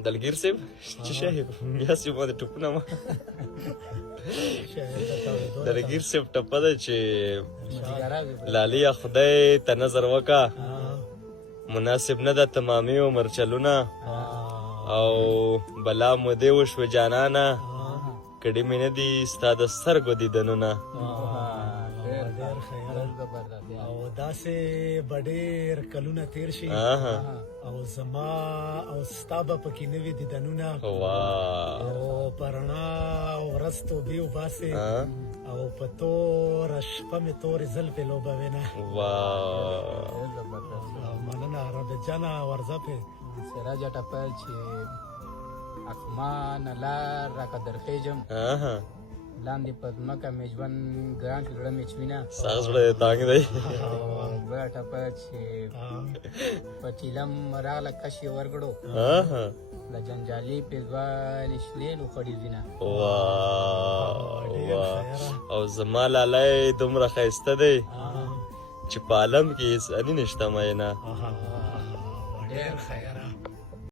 دلګیر صاحب چې شاهب بیا سي باندې ټپونه ما دلګیر صاحب ټپه ده چې لالیا خدای ته نظر وکا مناسب نه ده تمامي عمر چلونه او بلا مودې وشوه جانانه کډې مې نه دي ستا د سترګو دیدنونه او داسې به ډېر کلونه تېر شي او زما او ستا به پکې نوي دیدنونه او په رڼا ورځ توبې وباسې او په توره شپه مې تورې زلفې لوبوې نه مننه ربیع جانه ورځه پې سراجه ټپه چې اسمان لار راکه درخېږم لاندې په ځمکه مې ژوند ګران کړه مې چوینه ستا زړه یې تانګ دی بله ټپه چې په چیلم راغله کش یې ورکړو د جنجالي پېزوالې شنې لوخړې وینه او زما لالی دومره ښایسته دی چې په عالم کې هېڅ اني نشته مینه ډېر خیره